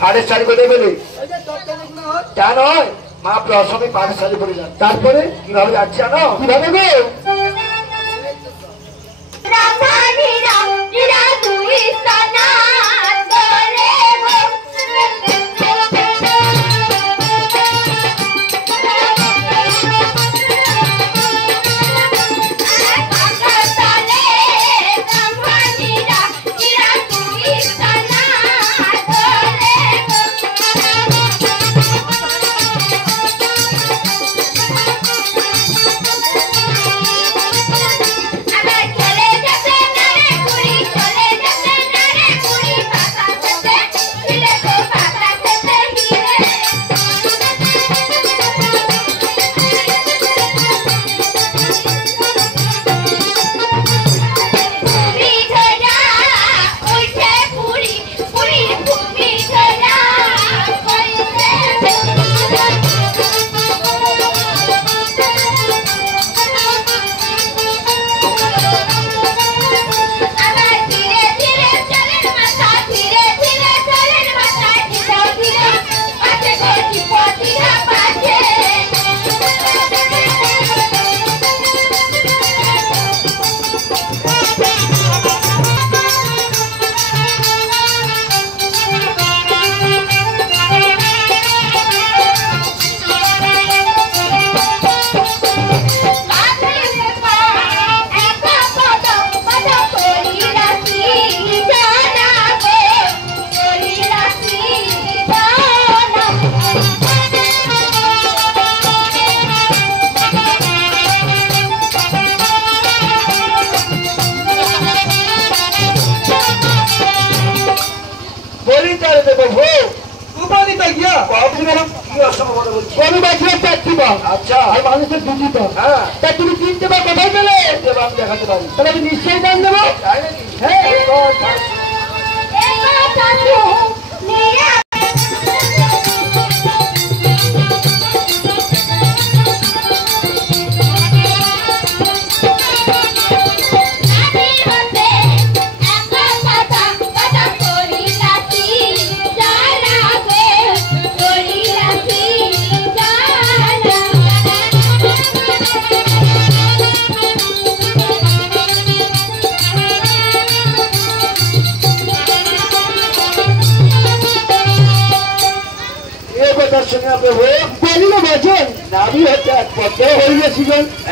পাড়ের শাড়ি কোথায় পেলে? তা নয়, মা আপনার অসময় পাড়ের শাড়ি পরে যান। তারপরে কিভাবে যাচ্ছে জানো? কিভাবে গো? আচ্ছা, মানুষের বুঝি তো। হ্যাঁ, তা তুমি কিনতে পারো কোথায় পেলে? আমি দেখাতে পারি। তাহলে আমি নিশ্চয়ই দাম দেবো। তাই নাকি? হ্যাঁ।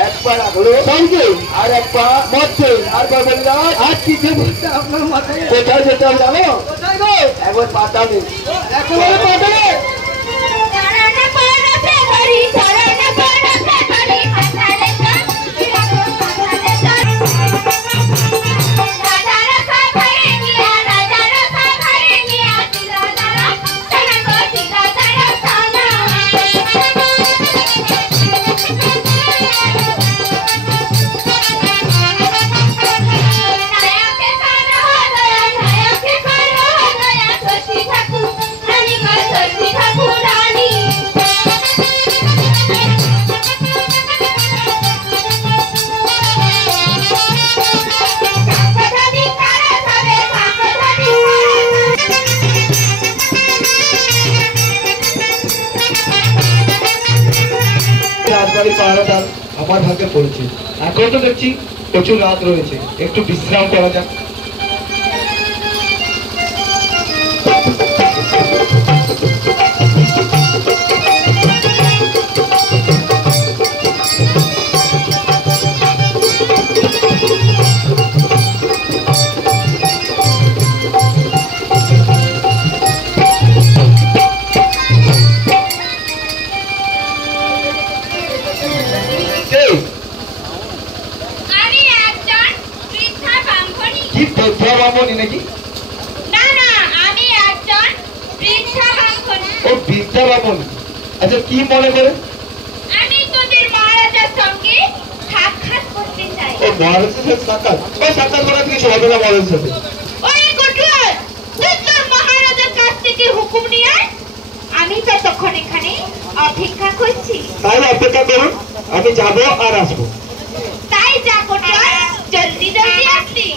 একবার আগলো আর একবার মধ্যে আর আপনার মাথায় কোথায় যেতে হবে জানো? একবার পাঠাবে, একেবারে পাঠাবে। আমার ভাগ্যে পড়েছে। এখন তো দেখছি প্রচুর রাত রয়েছে, একটু বিশ্রাম করা যাক। নাকি? না না, আমি একজন বৃদ্ধা ব্রাহ্মণী। ও বৃদ্ধা ব্রাহ্মণী। আচ্ছা, কি মনে করে? আমি তোদের মহারাজার সঙ্গে সাক্ষাৎ করতে চাই। ও মহারাজার সাথে সাক্ষাৎ? ও সাক্ষাৎ করা থেকে সবাই না মহারাজার সাথে। ওই কটুয়া, তুই তোর মহারাজার কাছ থেকে হুকুম নিয়ে আয়। আমি ততক্ষণ এখানে অপেক্ষা করছি। তাহলে অপেক্ষা করুন, আমি যাবো আর আসবো। তাই যা কটুয়া, জলদি জলদি আসবি।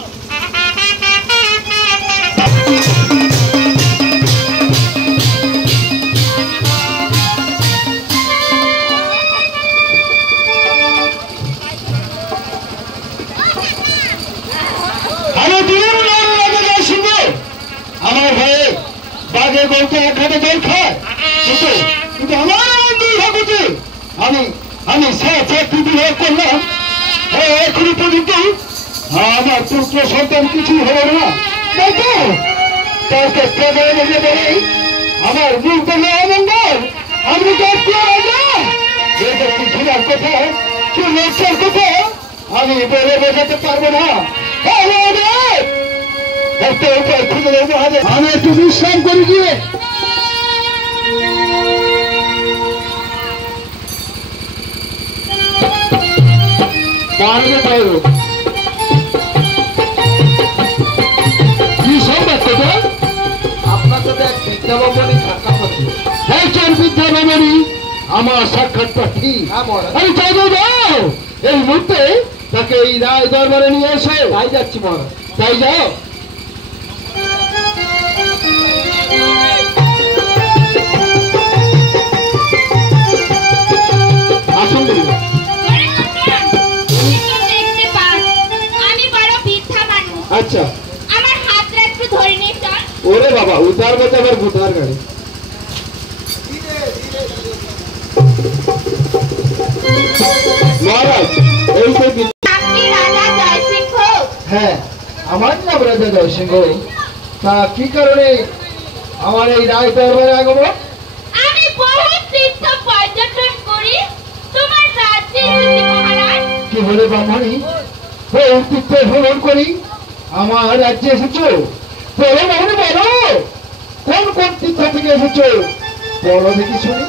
গরুটা এক ঘাটে জল খায়, কিন্তু কিন্তু আমার দুর্ভাগ্যতে আমি আমি কি বিবাহ করলাম, এখনো পর্যন্ত আমার পুত্র সন্তান কিছু হলো না। দেখো তাকে প্রবল বলে বলে আমার মুখ বলে অমঙ্গল, আমি ঘুরার কথা, কি লক্ষ্যের কথা আমি বলে বোঝাতে পারবো না। একটা উপায় খুঁজে দেবো, আমি একটু বিশ্রাম করি গিয়ে। কি সংবাদ তোকে? আপনার সাথে এক বিদ্যাভবনী সাক্ষাৎ হচ্ছে। একজন বিদ্যাভবনী আমার সাক্ষাৎ প্রার্থী। হ্যাঁ মহারাজ। আমি চাই যাও এই মুহূর্তে তাকে এই রায় দরবারে নিয়ে এসে। তাই যাচ্ছি মহারাজ। তাই যাও। আসুন বলুন। দেখতে পান আমি বড় বৃদ্ধা মানুষ, আচ্ছা। আমার হাতটা একটু ধরে নিয়ে চল। ওরে বাবা, উদ্ধার বলতে আবার বুধার গাড়ি। মহারাজ এই যে আপনি রাজা জয়সিংহ? হ্যাঁ, আমার নাম রাজা জয়সিংহ। তা কি কারণে আমার এই রায় দরবারে আগমন? আমি বহু তীর্থ পর্যটন করি তোমার রাজ্যে এসেছি মহারাজ। কি বলে ব্রাহ্মণী, বহু তীর্থ ভ্রমণ করি আমার রাজ্যে এসেছো? বলো ব্রাহ্মণী বলো, কোন কোন তীর্থ থেকে এসেছো? বলো দেখি শুনি।